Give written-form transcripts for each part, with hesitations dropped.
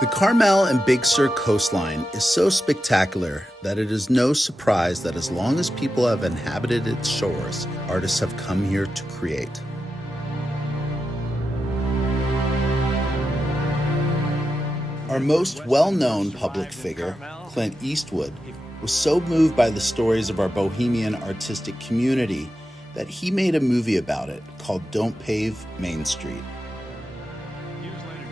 The Carmel and Big Sur coastline is so spectacular that it is no surprise that as long as people have inhabited its shores, artists have come here to create. Our most well-known public figure, Clint Eastwood, was so moved by the stories of our Bohemian artistic community that he made a movie about it called Don't Pave Main Street.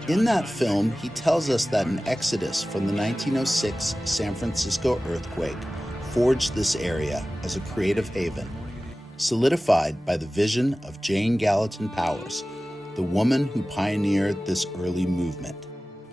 In that film, he tells us that an exodus from the 1906 San Francisco earthquake forged this area as a creative haven, solidified by the vision of Jane Gallatin Powers, the woman who pioneered this early movement.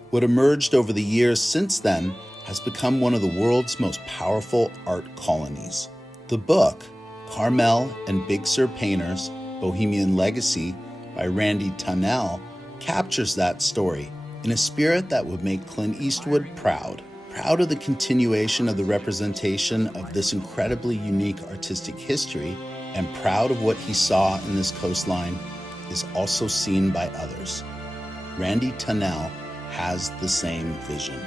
What emerged over the years since then has become one of the world's most powerful art colonies. The book, Carmel and Big Sur Painters, Bohemian Legacy by Randy Tunnell, captures that story in a spirit that would make Clint Eastwood proud of the continuation of the representation of this incredibly unique artistic history, and proud of what he saw in this coastline is also seen by others. Randy Tunnell has the same vision.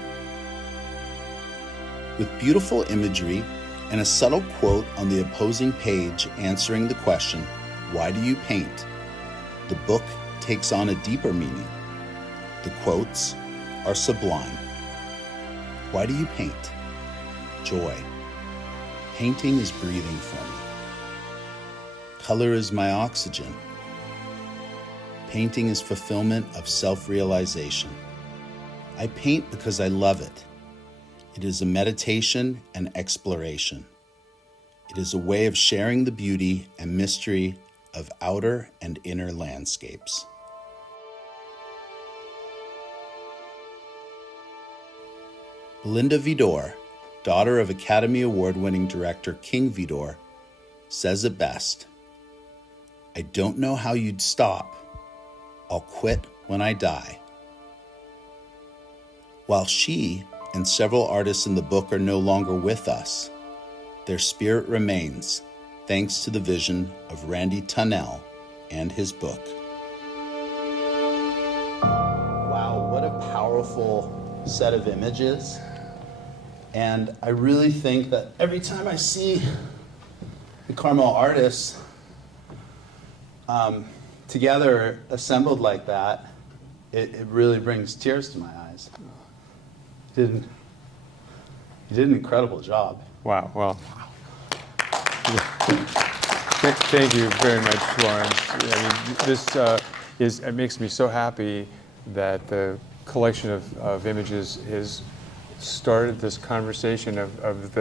With beautiful imagery and a subtle quote on the opposing page answering the question, "Why do you paint?" the book takes on a deeper meaning. The quotes are sublime. Why do you paint? Joy. Painting is breathing for me. Color is my oxygen. Painting is fulfillment of self-realization. I paint because I love it. It is a meditation and exploration. It is a way of sharing the beauty and mystery of outer and inner landscapes. Belinda Vidor, daughter of Academy Award-winning director King Vidor, says it best. "I don't know how you'd stop. I'll quit when I die." While she and several artists in the book are no longer with us, their spirit remains, thanks to the vision of Randy Tunnell and his book. Wow, what a powerful set of images. And I really think that every time I see the Carmel artists together, assembled like that, it really brings tears to my eyes. You did an incredible job. Wow, well, thank you very much, Lawrence. I mean, it makes me so happy that the collection of images has started this conversation of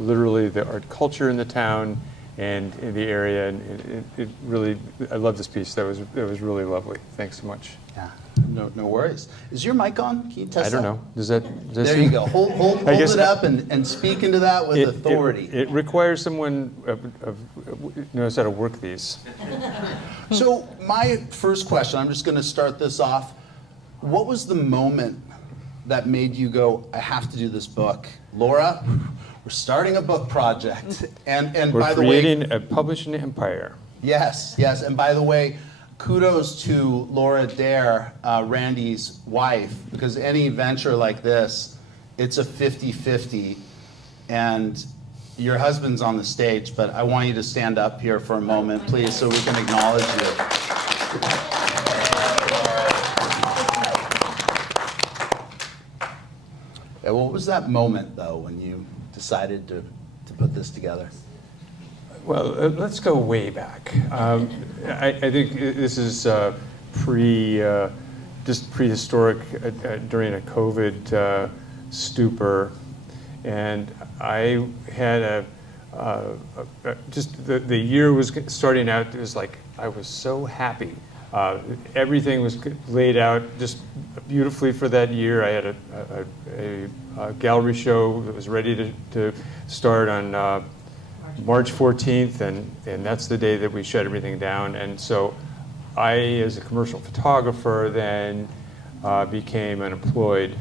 literally the art culture in the town and in the area, and it really, I love this piece. That was really lovely. Thanks so much. Yeah, no worries. Is your mic on? Can you test I don't that? know. Does that? There you go. Hold it up and speak into that with authority. It requires someone who knows how to work these. So my first question, I'm just going to start this off. What was the moment that made you go, "I have to do this book"? Laura, we're starting a book project, and We're by the way, creating a publishing empire. Yes. And by the way, kudos to Laura Dare, Randy's wife, because any venture like this, it's a 50-50, and your husband's on the stage, but I want you to stand up here for a moment, please, so we can acknowledge you. Yeah, what was that moment, though, when you decided to put this together? Well, let's go way back. I think this is just prehistoric during a COVID stupor, and I had just the year was starting out. It was like I was so happy. Everything was laid out just beautifully for that year. I had a gallery show that was ready to start on March 14th, and that's the day that we shut everything down. And so I, as a commercial photographer, then became unemployed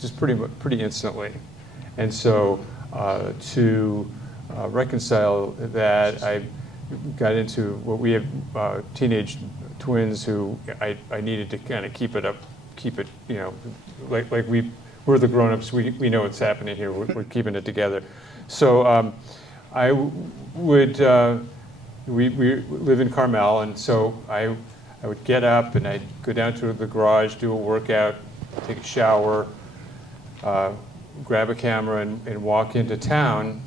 just pretty instantly. And so to reconcile that, I got into what we have teenage twins who I needed to kind of keep it up keep it, like we're the grown-ups. We know what's happening here. We're keeping it together. So I would. We live in Carmel, and so I would get up and I'd go down to the garage, do a workout, take a shower, grab a camera, and walk into town,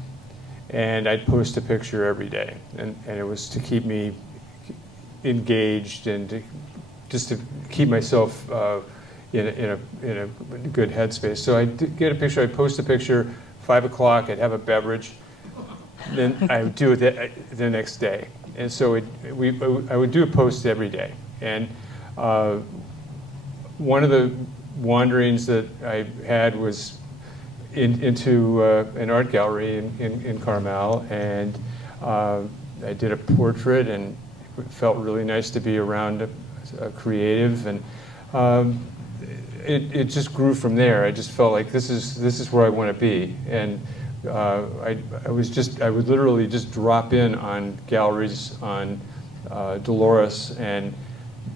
and I'd post a picture every day, and it was to keep me engaged and just to keep myself in a good headspace. So I'd get a picture, I'd post a picture, 5 o'clock, I'd have a beverage, then I would do it the next day. And so I would do a post every day. And one of the wanderings that I had was into an art gallery in Carmel, and I did a portrait, and it felt really nice to be around a creative, and it just grew from there. I just felt like this is where I want to be, and I would literally just drop in on galleries on Dolores and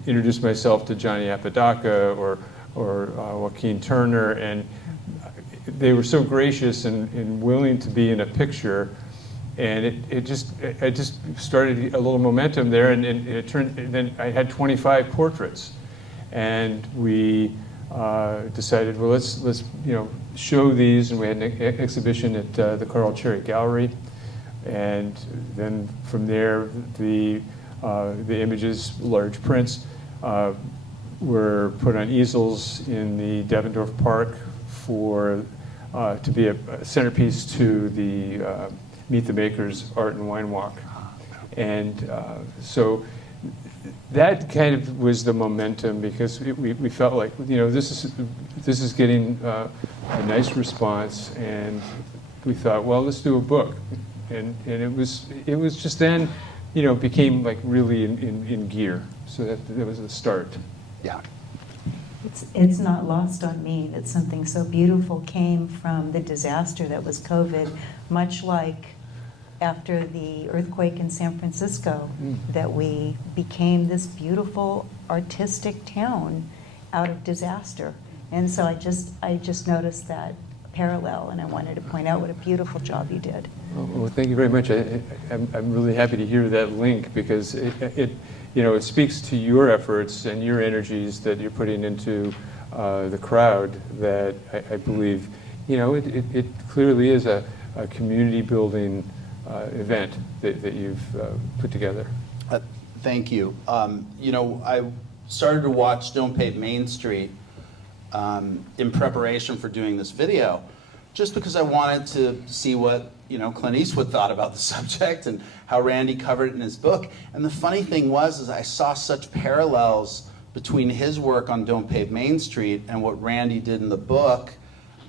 introduce myself to Johnny Apodaca or Joaquin Turner, and they were so gracious and willing to be in a picture, and I just started a little momentum there, and it turned. And then I had 25 portraits, and we decided, well, let's show these, and we had an exhibition at the Carl Cherry Gallery, and then from there the images, large prints, were put on easels in the Devendorf Park to be a centerpiece to the Meet the Makers Art and Wine Walk. And so that kind of was the momentum, because we felt like, this is getting a nice response, and we thought, well, let's do a book. And it was just then, became like really in gear. So that was the start. Yeah. It's not lost on me that something so beautiful came from the disaster that was COVID, much like after the earthquake in San Francisco, that we became this beautiful artistic town out of disaster. And so I just noticed that parallel, and I wanted to point out what a beautiful job you did. Well, thank you very much. I'm really happy to hear that link, because it speaks to your efforts and your energies that you're putting into the crowd, that I believe, it clearly is a community building event that you've put together. Thank you. I started to watch Don't Pave Main Street in preparation for doing this video, just because I wanted to see what Clint Eastwood thought about the subject and how Randy covered it in his book. And the funny thing was I saw such parallels between his work on Don't Pave Main Street and what Randy did in the book,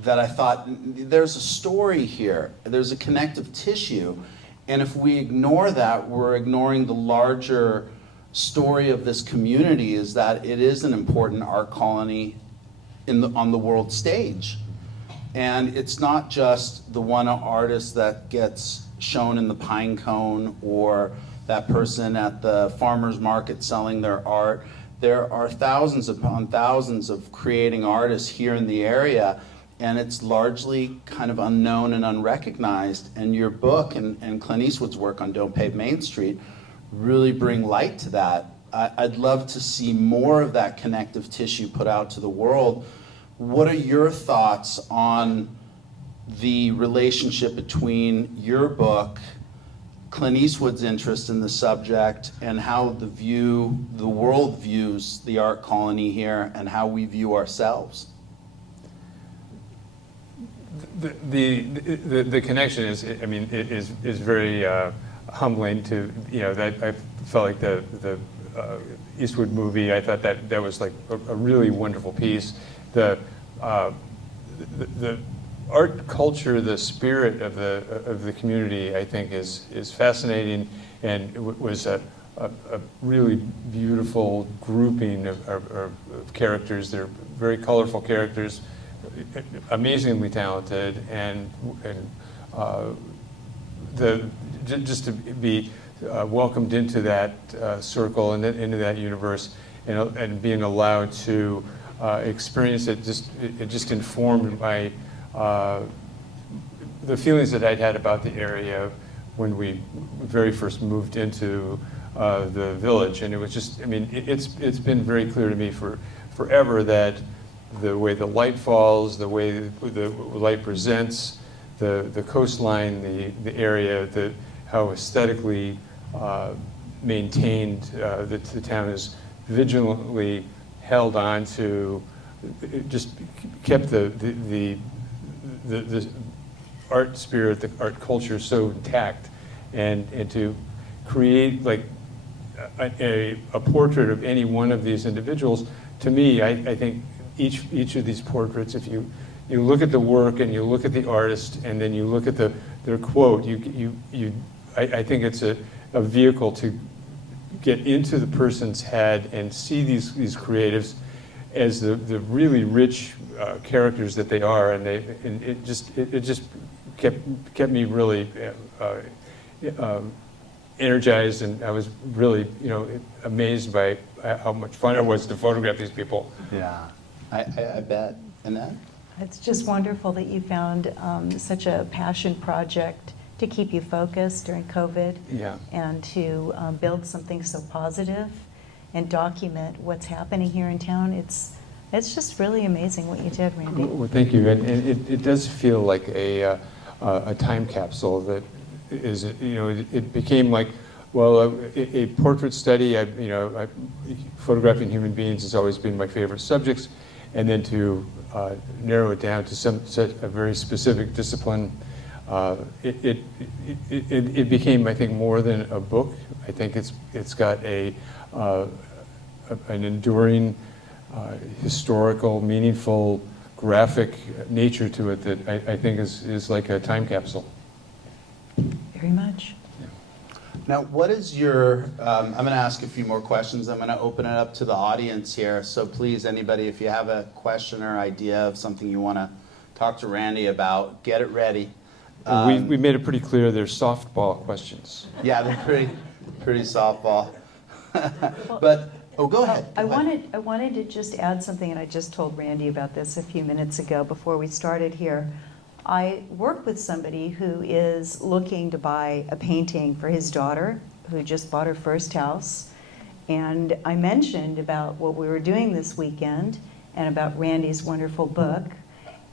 that I thought, there's a story here, there's a connective tissue, and if we ignore that, we're ignoring the larger story of this community, is that it is an important art colony on the world stage. And it's not just the one artist that gets shown in the pine cone, or that person at the farmer's market selling their art. There are thousands upon thousands of creating artists here in the area, and it's largely kind of unknown and unrecognized. And your book and Clint Eastwood's work on Don't Pave Main Street really bring light to that. I'd love to see more of that connective tissue put out to the world. What are your thoughts on the relationship between your book, Clint Eastwood's interest in the subject, and how the world views the art colony here, and how we view ourselves? The connection is very humbling to, that I felt like the Eastwood movie, I thought that was like a really wonderful piece. The art culture, the spirit of the community, I think is fascinating, and it was a really beautiful grouping of characters. They're very colorful characters, amazingly talented, and just to be welcomed into that circle and into that universe, and being allowed to experience that it just informed my the feelings that I'd had about the area when we very first moved into the village. And it was just, I mean, it's been very clear to me forever that the way the light falls, the way the light presents, the coastline, the area, how aesthetically maintained the town is vigilantly held on to, it just kept the art spirit, the art culture so intact, and to create like a portrait of any one of these individuals. To me, I think each of these portraits, if you look at the work and you look at the artist and then you look at their quote, I think it's a vehicle to get into the person's head and see these creatives as the really rich characters that they are, and it just kept me really energized, and I was really amazed by how much fun it was to photograph these people. Yeah, I bet. Annette? It's just wonderful that you found such a passion project to keep you focused during COVID, Yeah. and to build something so positive and document what's happening here in town. It's just really amazing what you did, Randy. Well, thank you, and it does feel like a time capsule that is, it became like, well, a portrait study. Photographing human beings has always been my favorite subjects, and then to narrow it down to a very specific discipline, it became, I think, more than a book. I think it's got an enduring, historical, meaningful, graphic nature to it that I think is like a time capsule. Very much. Now, what is your, I'm going to ask a few more questions. I'm going to open it up to the audience here. So please, anybody, if you have a question or idea of something you want to talk to Randy about, get it ready. We made it pretty clear they're softball questions. Yeah, they're pretty softball. But, go ahead. I wanted to just add something, and I just told Randy about this a few minutes ago before we started here. I work with somebody who is looking to buy a painting for his daughter, who just bought her first house. And I mentioned about what we were doing this weekend and about Randy's wonderful book.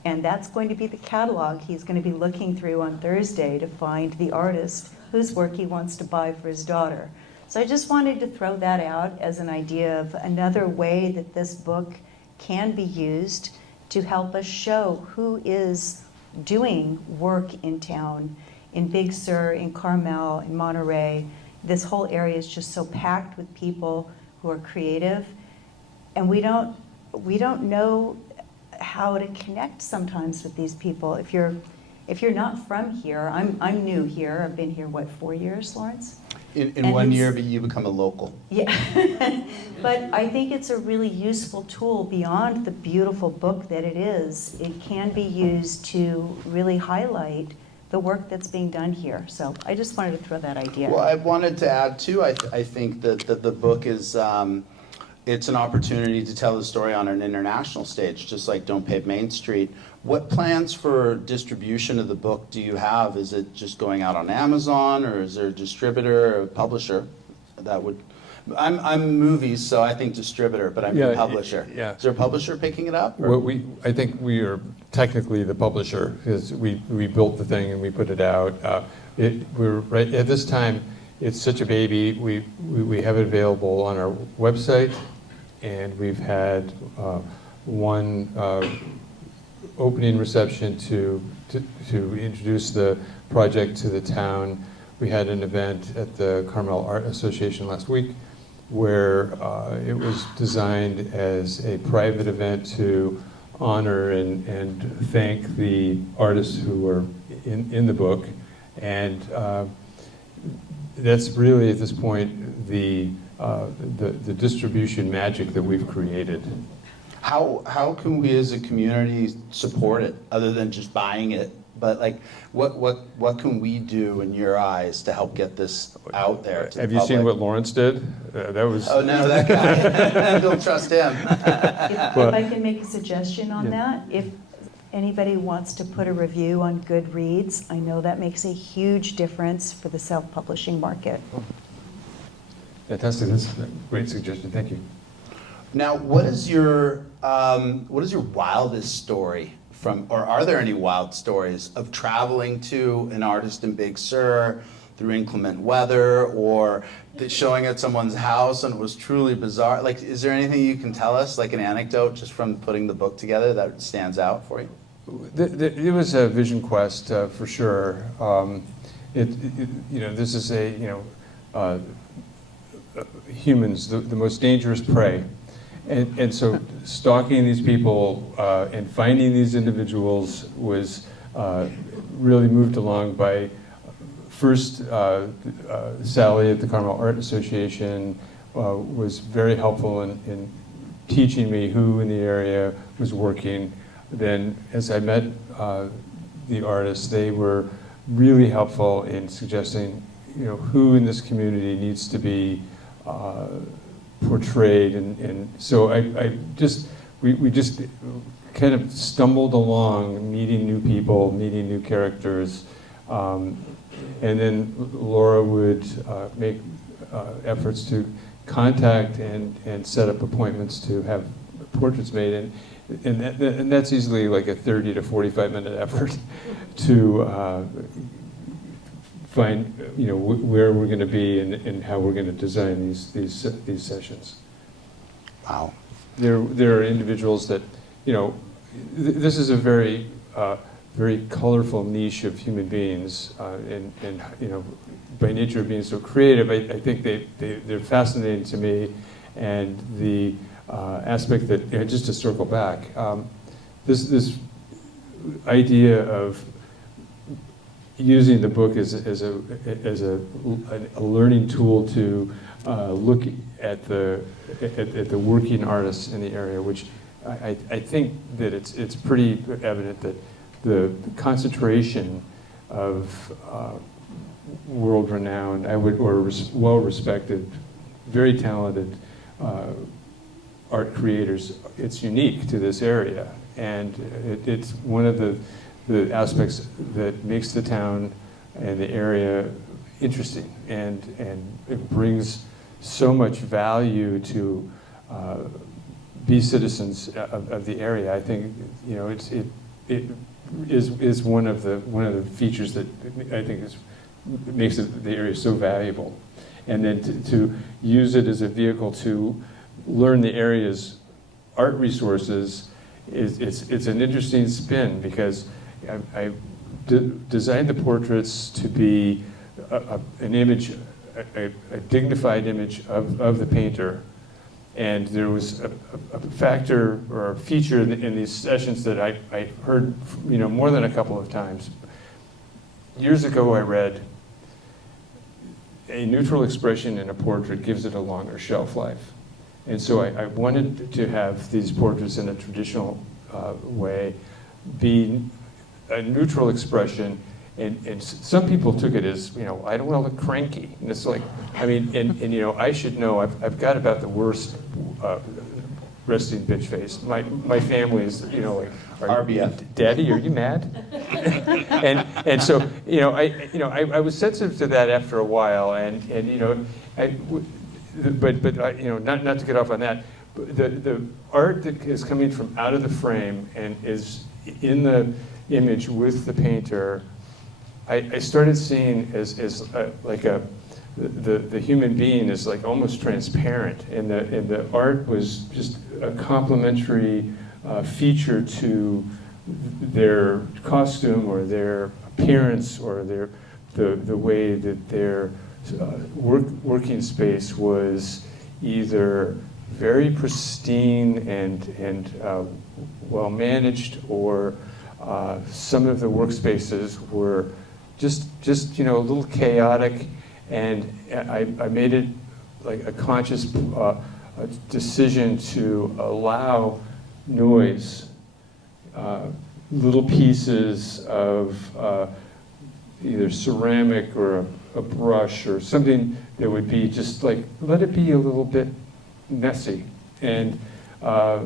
And that's going to be the catalog he's going to be looking through on Thursday to find the artist whose work he wants to buy for his daughter. So I just wanted to throw that out as an idea of another way that this book can be used to help us show who is doing work in town, in Big Sur, in Carmel, in Monterey. This whole area is just so packed with people who are creative, and we don't know how to connect sometimes with these people. If you're not from here, I'm new here. I've been here, 4 years, Lawrence? In 1 year, but you become a local. Yeah, but I think it's a really useful tool beyond the beautiful book that it is. It can be used to really highlight the work that's being done here. So I just wanted to throw that idea. Well, I wanted to add too, I think that the book is, it's an opportunity to tell the story on an international stage, just like Don't Pave Main Street. What plans for distribution of the book do you have? Is it just going out on Amazon, or is there a distributor or a publisher that would? I'm movies, so I think distributor, but I'm a publisher. Yeah. Is there a publisher picking it up? Well, I think we are technically the publisher, because we built the thing and we put it out. We're right at this time. It's such a baby. We have it available on our website, and we've had one opening reception to introduce the project to the town. We had an event at the Carmel Art Association last week where it was designed as a private event to honor and thank the artists who were in the book. And that's really, at this point, the distribution magic that we've created. How can we as a community support it, other than just buying it but like, what can we do in your eyes to help get this out there to the Have you seen public? what Lawrence did? That was. Oh no, that guy. Don't trust him. If I can make a suggestion on that, if anybody wants to put a review on Goodreads, I know that makes a huge difference for the self-publishing market. Fantastic. That's a great suggestion. Thank you. Now, what is your wildest story from, or are there any wild stories of traveling to an artist in Big Sur through inclement weather, or showing at someone's house and it was truly bizarre? Like, is there anything you can tell us, like an anecdote just from putting the book together that stands out for you? It was a vision quest for sure. This is humans, the most dangerous prey. And so stalking these people and finding these individuals was really moved along by first Sally at the Carmel Art Association was very helpful in teaching me who in the area was working. Then as I met the artists, they were really helpful in suggesting who in this community needs to be portrayed, and so we just kind of stumbled along, meeting new people, meeting new characters, and then Laura would make efforts to contact and set up appointments to have portraits made, and that's easily like a 30 to 45-minute effort to find where we're going to be and how we're going to design these sessions. Wow. There are individuals that this is a very very colorful niche of human beings, and by nature of being so creative, I think they're fascinating to me, and the aspect that just to circle back, this idea of using the book as a learning tool to look at the working artists in the area, which I think that it's pretty evident that the concentration of world-renowned, well-respected, very talented art creators, it's unique to this area, and it's one of the aspects that makes the town and the area interesting, and it brings so much value to be citizens of the area. I think it is one of the features that I think makes the area so valuable, and then to use it as a vehicle to learn the area's art resources it's an interesting spin, because I designed the portraits to be an image, a dignified image of the painter, and there was a factor or a feature in these sessions that I heard more than a couple of times. Years ago I read, a neutral expression in a portrait gives it a longer shelf life. And so I wanted to have these portraits in a traditional way be a neutral expression, and some people took it as, I don't want to look cranky. And it's like, I mean, and I should know, I've got about the worst resting bitch face. My family is, like, RBF. Daddy, are you mad? and so, I was sensitive to that after a while, but not to get off on that. But the art that is coming from out of the frame and is in the image with the painter, I started seeing as like the human being is like almost transparent, and the art was just a complementary feature to their costume or their appearance or the way that their working space was either very pristine and well managed, or some of the workspaces were just a little chaotic, and I made it like a conscious decision to allow noise. little pieces of either ceramic or a brush or something that would be just like, let it be a little bit messy. And I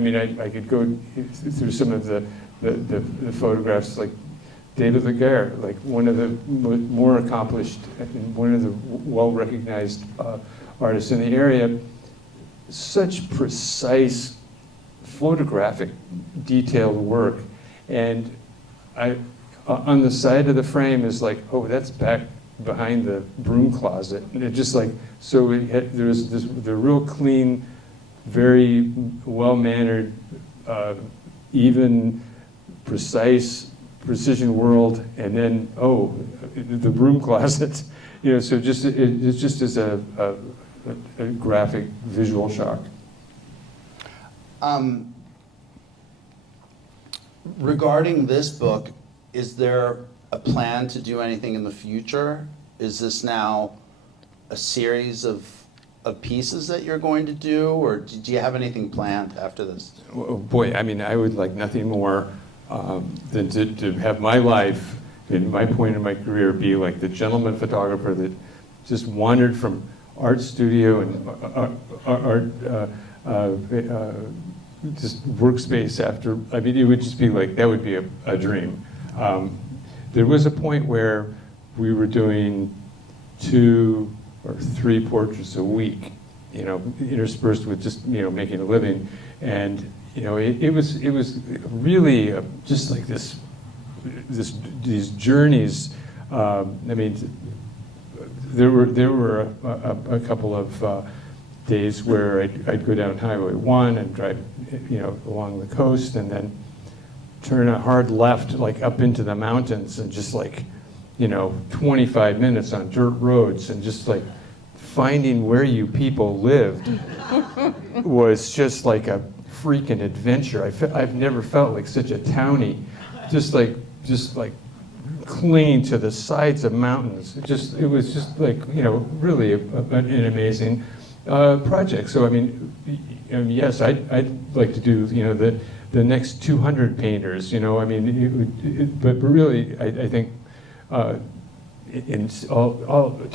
mean, I could go through some of the photographs, like David Laguerre, like one of the more accomplished and one of the well-recognized artists in the area. Such precise photographic detailed work. And on the side of the frame is like, oh, that's back behind the broom closet. And it just like, so there's the real clean, very well-mannered, even, precise, precision world, and then, oh, the broom closet. You know, so just it's just as a graphic visual shock. Regarding this book, is there a plan to do anything in the future? Is this now a series of pieces that you're going to do, or do you have anything planned after this? Oh, boy, I mean, I would like nothing more than to have my life and my point in my career be like the gentleman photographer that just wandered from art studio and just workspace after. I mean, it would just be like, that would be a dream. There was a point where we were doing 2 or 3 portraits a week, you know, interspersed with just, you know, making a living. And, you know, it was really just like these journeys. I mean, there were a couple of days where I'd go down Highway 1 and drive, you know, along the coast, and then turn a hard left, like up into the mountains, and just like, you know, 25 minutes on dirt roads, and just like finding where you people lived was just like a freaking adventure. I've never felt like such a townie, just like clinging to the sides of mountains. It was just like, you know, really an amazing project. So I mean, yes, I'd like to do, you know, the next 200 painters, you know. I mean, but really, I think, to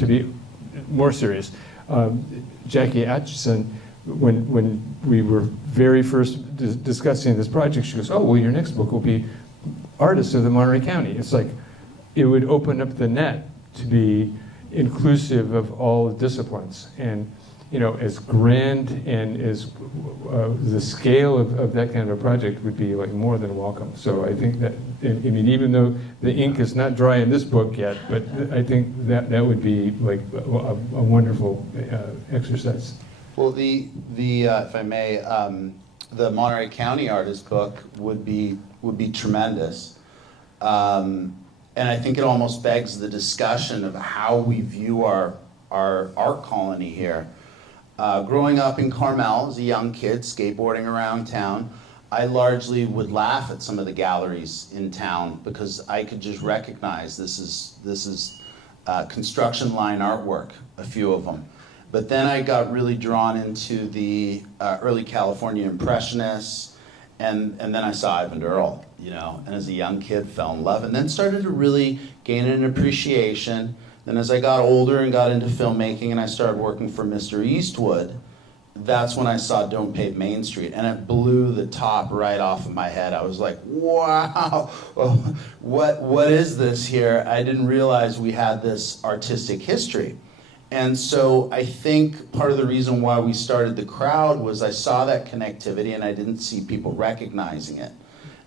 be more serious, Jackie Atchison, when we were very first discussing this project, she goes, "Oh, well, your next book will be artists of the Monterey County." It's like, it would open up the net to be inclusive of all disciplines. And, you know, as grand and as the scale of that kind of a project would be like more than welcome. So I think that, I mean, even though the ink is not dry in this book yet, but I think that would be like a wonderful exercise. Well, if I may, the Monterey County artist book would be tremendous. And I think it almost begs the discussion of how we view our art colony here. Growing up in Carmel as a young kid, skateboarding around town, I largely would laugh at some of the galleries in town because I could just recognize this is construction line artwork, a few of them. But then I got really drawn into the early California Impressionists, and then I saw Ivan Earl, you know, and as a young kid fell in love, and then started to really gain an appreciation. Then as I got older and got into filmmaking and I started working for Mr. Eastwood, that's when I saw Don't Pave Main Street, and it blew the top right off of my head. I was like, wow, what is this here? I didn't realize we had this artistic history. And so I think part of the reason why we started the crowd was I saw that connectivity and I didn't see people recognizing it.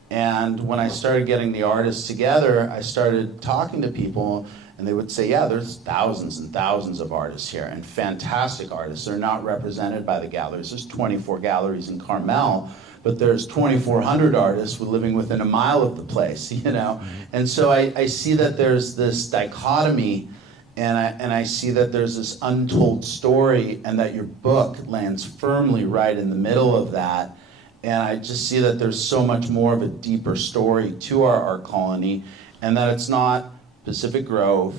And when I started getting the artists together, I started talking to people, and they would say, yeah, there's thousands and thousands of artists here, and fantastic artists. They're not represented by the galleries. There's 24 galleries in Carmel, but there's 2,400 artists living within a mile of the place, you know? And so I see that there's this dichotomy, and I see that there's this untold story, and that your book lands firmly right in the middle of that. And I just see that there's so much more of a deeper story to our art colony, and that it's not Pacific Grove,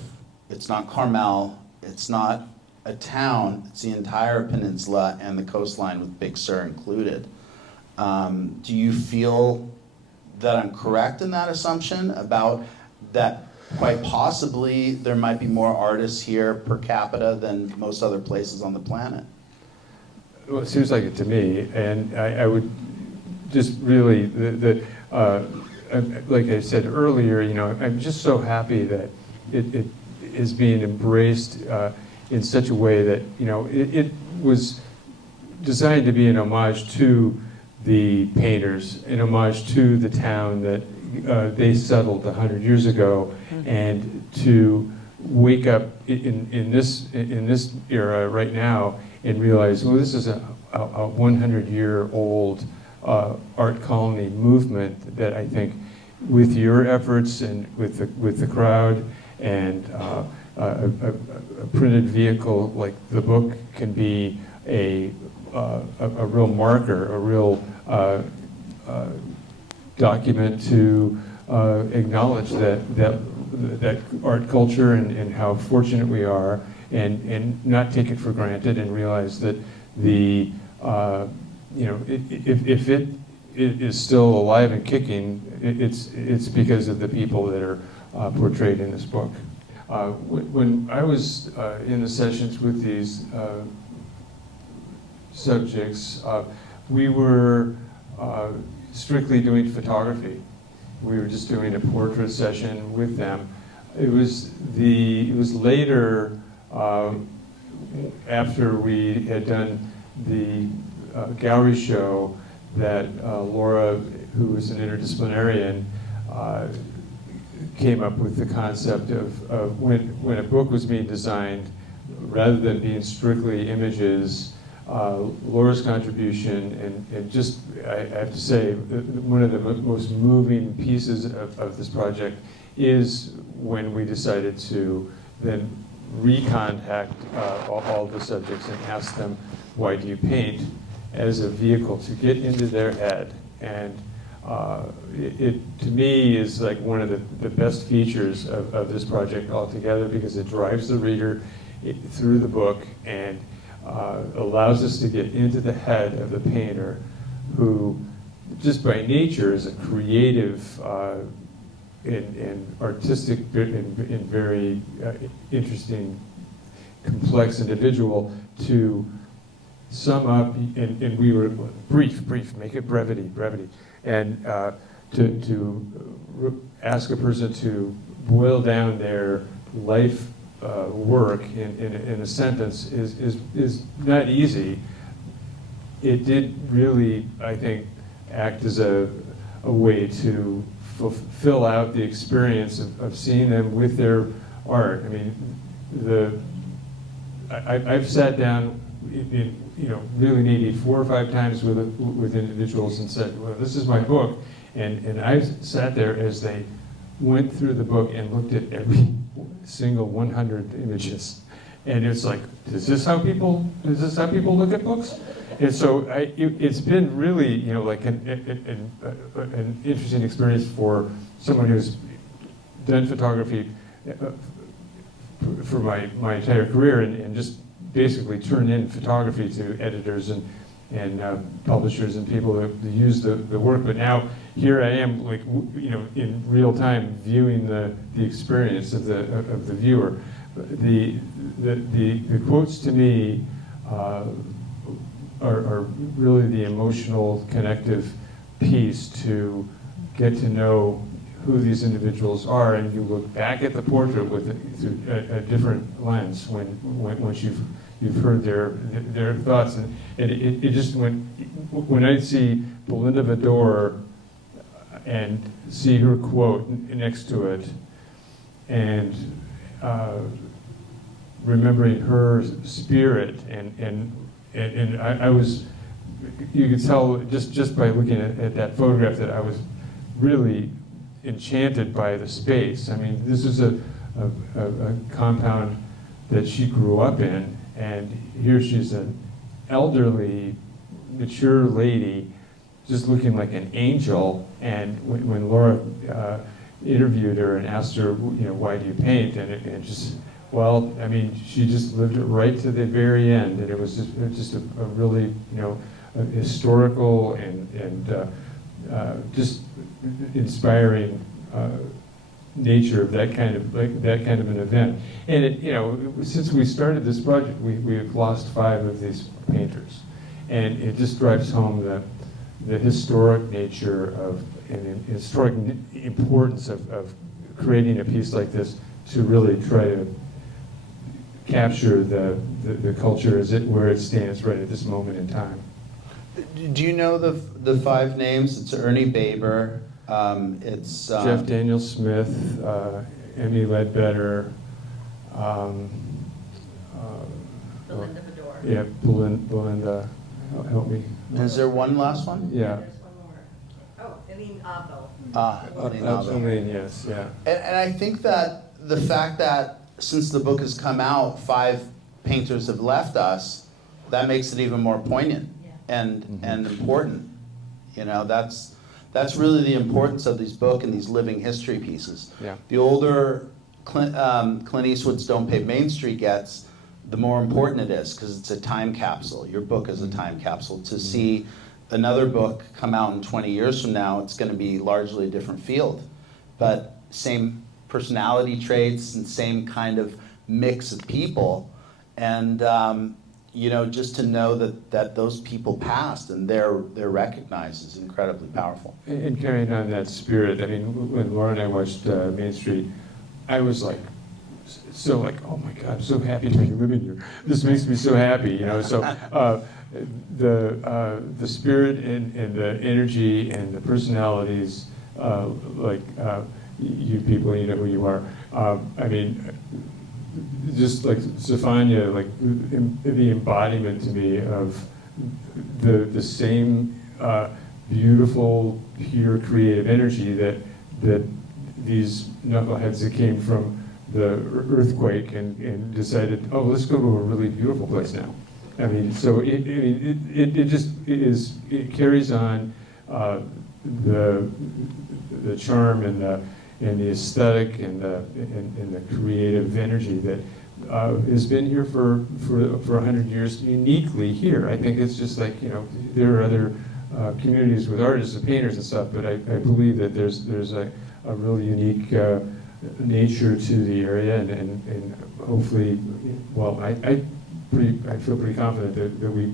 it's not Carmel, it's not a town, it's the entire peninsula and the coastline with Big Sur included. Do you feel that I'm correct in that assumption about that quite possibly there might be more artists here per capita than most other places on the planet? Well, it seems like it to me, and I would just really, like I said earlier, you know, I'm just so happy that it is being embraced in such a way that, you know, it was designed to be an homage to the painters, an homage to the town that they settled 100 years ago, and to wake up in this era right now and realize, well, this is a 100-year-old art colony movement that I think, with your efforts and with the crowd and a printed vehicle like the book, can be a real marker, a real document to acknowledge that art culture and how fortunate we are, and not take it for granted, and realize that the you know, if it is still alive and kicking, it's because of the people that are portrayed in this book. When I was in the sessions with these subjects, we were strictly doing photography. We were just doing a portrait session with them. It was later, after we had done the gallery show, that Laura, who was an interdisciplinarian, came up with the concept of when a book was being designed, rather than being strictly images, Laura's contribution, and just, I have to say, one of the most moving pieces of this project is when we decided to then recontact all the subjects and ask them, why do you paint, as a vehicle to get into their head. And it to me is like one of the best features of this project altogether, because it drives the reader through the book and allows us to get into the head of the painter, who just by nature is a creative and artistic and very interesting, complex individual. To sum up, and we were brief, make it brevity, and to ask a person to boil down their life work in a sentence is not easy. It did really, I think, act as a way to fill out the experience of seeing them with their art. I mean, I've sat down really maybe 4 or 5 times with individuals and said, well, this is my book. And I sat there as they went through the book and looked at every single 100 images. And it's like, is this how people look at books? And so it's been really, like an interesting experience for someone who's done photography for my entire career, and just basically turn in photography to editors and publishers and people that use the work. But now here I am, like, in real time, viewing the experience of the viewer. The quotes to me are really the emotional connective piece to get to know who these individuals are, and you look back at the portrait through a different lens once you've heard their thoughts. And it just, when I see Belinda Vidor and see her quote next to it, and remembering her spirit, and I was, you could tell just by looking at that photograph that I was really enchanted by the space. I mean, this is a compound that she grew up in, and here she's an elderly, mature lady, just looking like an angel. And when Laura interviewed her and asked her, why do you paint? And just, well, I mean, she just lived it right to the very end, and it was just a really, historical and just inspiring nature of that kind of an event. And since we started this project, we've lost 5 of these painters, and it just drives home the historic nature of and historic importance of creating a piece like this to really try to capture the culture where it stands right at this moment in time. Do you know the 5 names? It's Ernie Baber. It's Jeff Daniel Smith, Emmy Ledbetter, Belinda Fedor. yeah, Belinda, help me. Is there one last one? Yeah. There's one more. Oh, Eileen Abel. Eileen Abel. Eileen, yes, yeah. And I think that the fact that since the book has come out, 5 painters have left us, that makes it even more poignant and important. That's really the importance of these books and these living history pieces. Yeah. The older Clint Eastwood's Don't Pave Main Street gets, the more important it is because it's a time capsule. Your book is a time capsule. To see another book come out in 20 years from now, it's going to be largely a different field, but same personality traits and same kind of mix of people. And just to know that those people passed and they're recognized is incredibly powerful. And carrying on that spirit, I mean, when Laura and I watched Main Street, I was like, oh my God, I'm so happy to be living here. This makes me so happy, So the spirit and the energy and the personalities, you people, you know who you are. I mean, just like Stefania, like the embodiment to me of the same beautiful, pure, creative energy that these knuckleheads that came from the earthquake and decided, oh, let's go to a really beautiful place now. I mean, so it carries on the charm and the aesthetic and the creative energy that has been here for 100 years, uniquely here. I think it's just like, there are other communities with artists and painters and stuff, but I believe that there's a really unique nature to the area, and hopefully, well, I feel pretty confident that we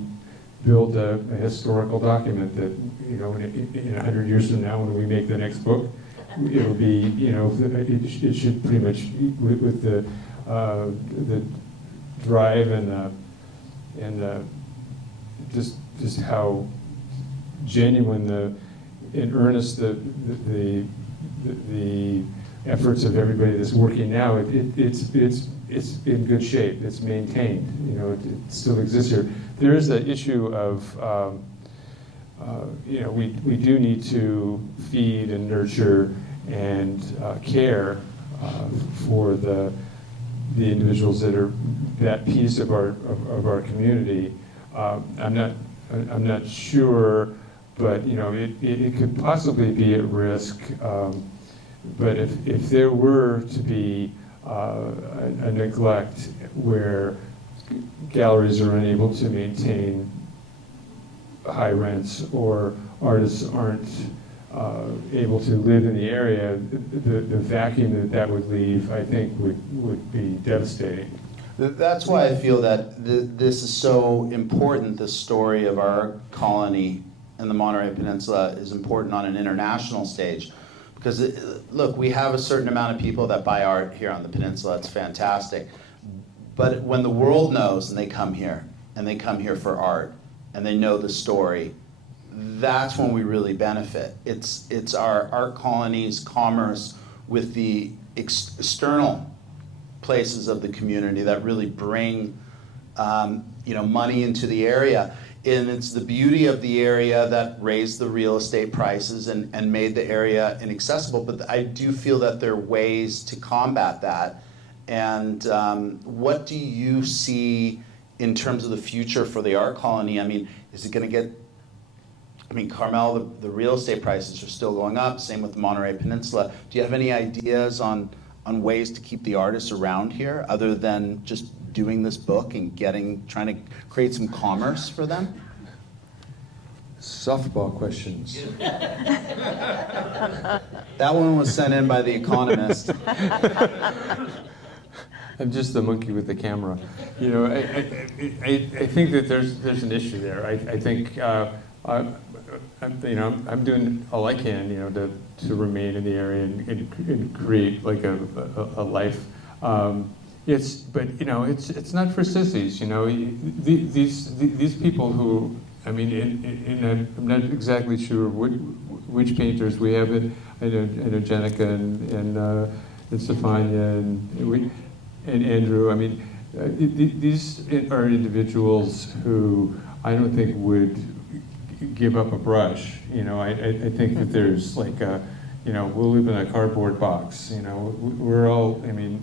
build a historical document that, in 100 years from now, when we make the next book, it'll be, it should pretty much, with the drive and just how genuine and earnest the efforts of everybody that's working now. It's in good shape. It's maintained. It still exists here. There is the issue of we do need to feed and nurture and care for the individuals that are that piece of our community. I'm not sure, but it could possibly be at risk. But if there were to be a neglect where galleries are unable to maintain high rents or artists aren't able to live in the area, the vacuum that would leave, I think, would be devastating. That's why I feel that this is so important. The story of our colony in the Monterey Peninsula is important on an international stage. Because, look, we have a certain amount of people that buy art here on the peninsula. It's fantastic. But when the world knows and they come here for art, and they know the story, that's when we really benefit. It's our art colonies, commerce with the external places of the community that really bring money into the area. And it's the beauty of the area that raised the real estate prices and made the area inaccessible. But I do feel that there are ways to combat that. And what do you see in terms of the future for the art colony? I mean, is it going to get, Carmel, the real estate prices are still going up, same with the Monterey Peninsula. Do you have any ideas on ways to keep the artists around here other than just doing this book and trying to create some commerce for them? softball questions. That one was sent in by The Economist. I'm just the monkey with the camera. You know, I think that there's an issue there. I think I'm doing all I can, you know, to remain in the area and create like a life. But you know, it's not for sissies. You know, these people who, I mean, I'm not exactly sure which painters we have. I know Jenica and Stefania and Andrew. I mean, these are individuals who I don't think would give up a brush. You know, I think that there's like a, you know, we'll live in a cardboard box. You know, we're all, I mean,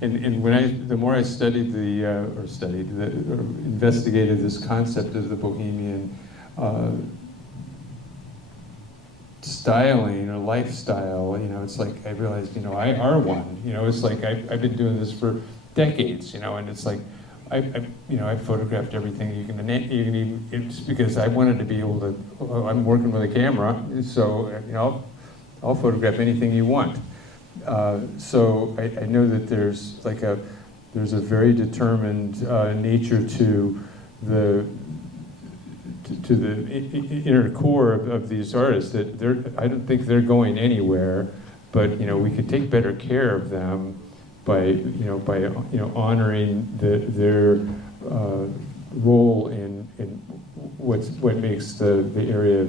and when the more I studied investigated this concept of the Bohemian styling or lifestyle, you know, it's like I realized, you know, I are one. You know, it's like I've been doing this for decades, you know, and it's like I photographed everything you can even, it's because I wanted to be able to. I'm working with a camera, so you know, I'll photograph anything you want. So I know that there's a very determined nature to the inner core of these artists that I don't think they're going anywhere, but you know, we could take better care of them by honoring their role in what makes the area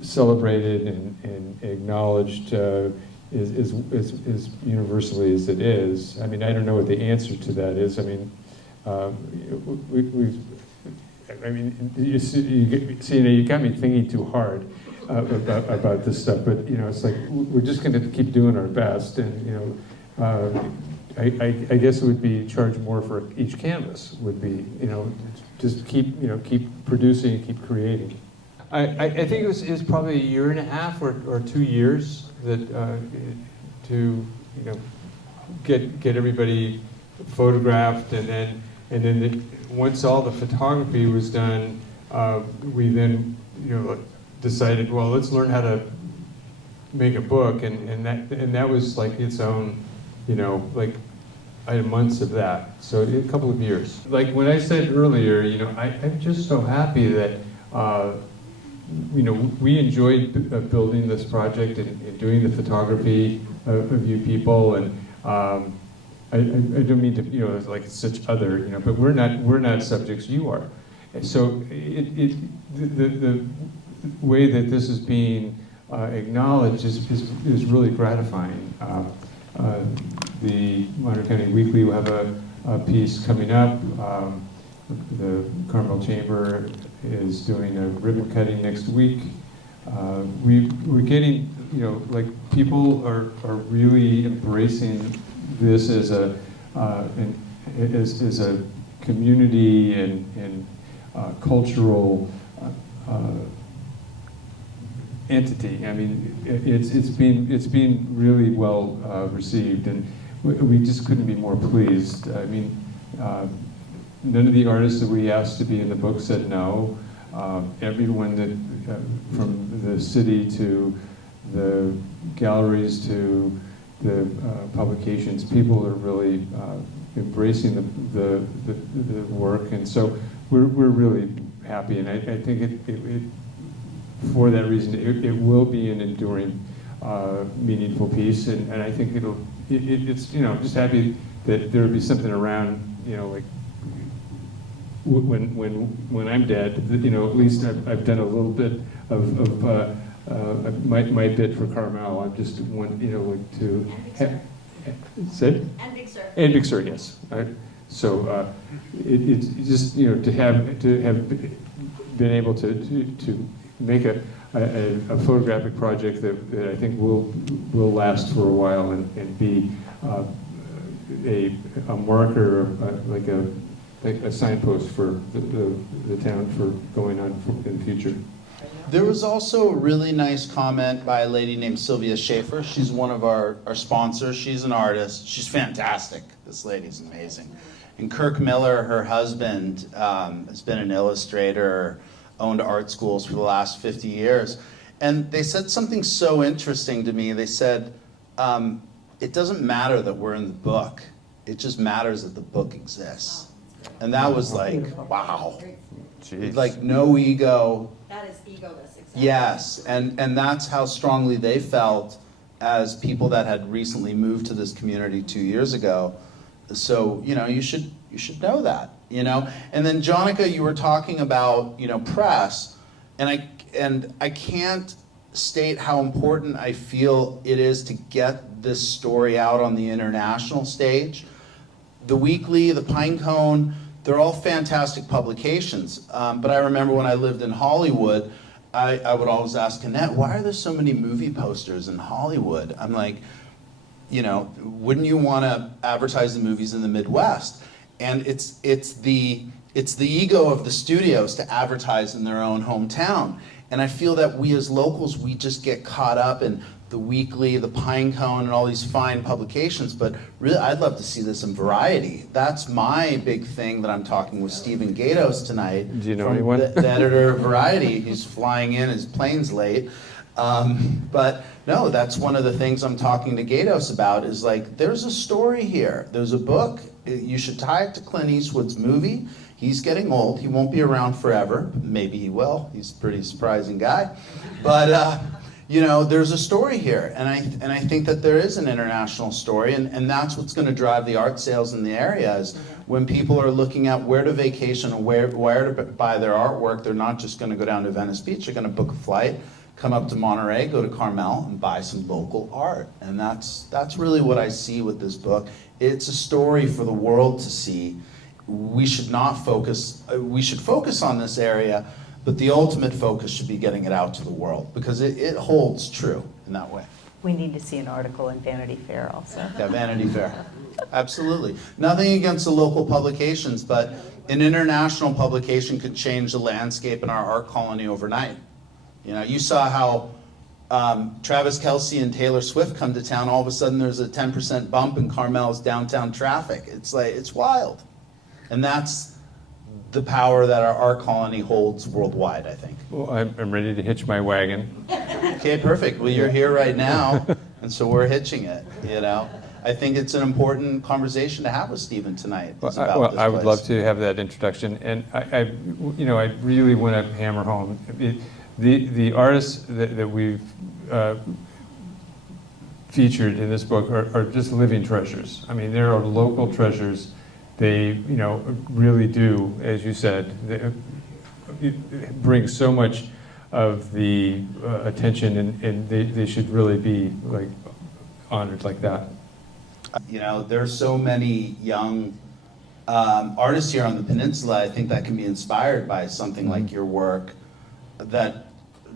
celebrated and acknowledged as universally as it is. I mean, I don't know what the answer to that is. I mean, you got me thinking too hard about this stuff. But you know, it's like we're just going to keep doing our best, and you know, I guess it would be charge more for each canvas. Would be, you know, just keep producing and keep creating. I think it was probably a year and a half or 2 years that to, you know, get everybody photographed, and then once all the photography was done, we then, you know, decided, well, let's learn how to make a book, and that was like its own, you know, like I had months of that, so a couple of years. Like when I said earlier, you know, I'm just so happy that you know, we enjoyed building this project and doing the photography of you people, and I don't mean to, you know, like it's such other, you know, but we're not subjects, you are. And so the way that this is being acknowledged is really gratifying. The Monterey County Weekly will have a piece coming up. The Carmel Chamber is doing a ribbon cutting next week. We're getting, you know, like people are really embracing this as a community and cultural entity. I mean, it's been really well received, and we just couldn't be more pleased. I mean, none of the artists that we asked to be in the book said no. Everyone that, from the city to the galleries to the publications, people are really embracing the work, and so we're really happy. And I think it for that reason, it will be an enduring, meaningful piece, and I think it's, you know, just happy that there will be something around, you know, like when I'm dead, you know, at least I've done a little bit of my bit for Carmel. I just want, you know, like to said And Big Sur. And Big Sur, yes. So it's just, you know, to have been able to make a photographic project that I think will last for a while and be a marker, like a signpost for the town for going on in the future. There was also a really nice comment by a lady named Sylvia Schaefer. She's one of our sponsors. She's an artist. She's fantastic. This lady's amazing. And Kirk Miller, her husband, has been an illustrator owned art schools for the last 50 years. And they said something so interesting to me. They said, it doesn't matter that we're in the book. It just matters that the book exists. And that was like, wow. Jeez. Like no ego. That is egoless, exactly. Yes, and that's how strongly they felt as people that had recently moved to this community 2 years ago. So, you know, you should know that, you know. And then Jonica, you were talking about, you know, press, and I can't state how important I feel it is to get this story out on the international stage. The Weekly, the Pinecone, they're all fantastic publications. But I remember when I lived in Hollywood, I would always ask Annette, why are there so many movie posters in Hollywood? I'm like, you know, wouldn't you want to advertise the movies in the Midwest? And it's the ego of the studios to advertise in their own hometown. And I feel that we as locals, we just get caught up in the Weekly, the Pinecone, and all these fine publications, but really I'd love to see this in Variety. That's my big thing that I'm talking with Stephen Gatos tonight. Do you know anyone? The editor of Variety. He's flying in, his plane's late. But no, that's one of the things I'm talking to Gatos about is like, there's a story here. There's a book. You should tie it to Clint Eastwood's movie. He's getting old. He won't be around forever. Maybe he will. He's a pretty surprising guy. But, you know, there's a story here. And I think that there is an international story. And that's what's going to drive the art sales in the area is when people are looking at where to vacation or where to buy their artwork, they're not just going to go down to Venice Beach. They're going to book a flight, come up to Monterey, go to Carmel, and buy some local art. And that's really what I see with this book. It's a story for the world to see. We should not focus, we should focus on this area, but the ultimate focus should be getting it out to the world because it holds true in that way. We need to see an article in Vanity Fair also. Yeah, Vanity Fair. Absolutely. Nothing against the local publications, but an international publication could change the landscape in our art colony overnight. You know, you saw how Travis Kelce and Taylor Swift come to town. All of a sudden there's a 10% bump in Carmel's downtown traffic. It's like, it's wild. And that's the power that our art colony holds worldwide, I think. Well, I'm ready to hitch my wagon. Okay, perfect. Well, you're here right now, and so we're hitching it, you know. I think it's an important conversation to have with Stephen tonight. I would love to have that introduction. And I really want to hammer home. The artists that we've featured in this book are just living treasures. I mean, there are local treasures. They, you know, really do, as you said, bring so much of the attention, and they should really be like honored like that. You know, there's so many young artists here on the peninsula. I think that can be inspired by something like your work that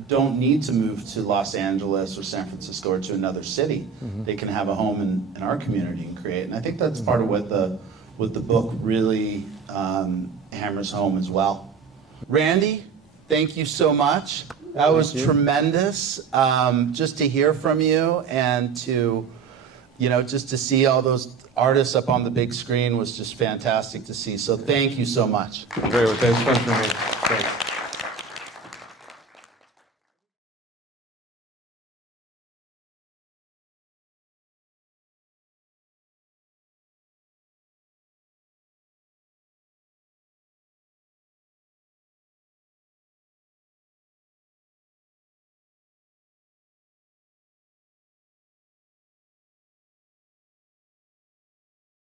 don't need to move to Los Angeles or San Francisco or to another city. They can have a home in our community and create. And I think that's part of what the book really hammers home as well. Randy, thank you so much. That was tremendous. Just to hear from you and to, you know, just to see all those artists up on the big screen was just fantastic to see. So thank you so much. Very well. Thanks for me. Thanks.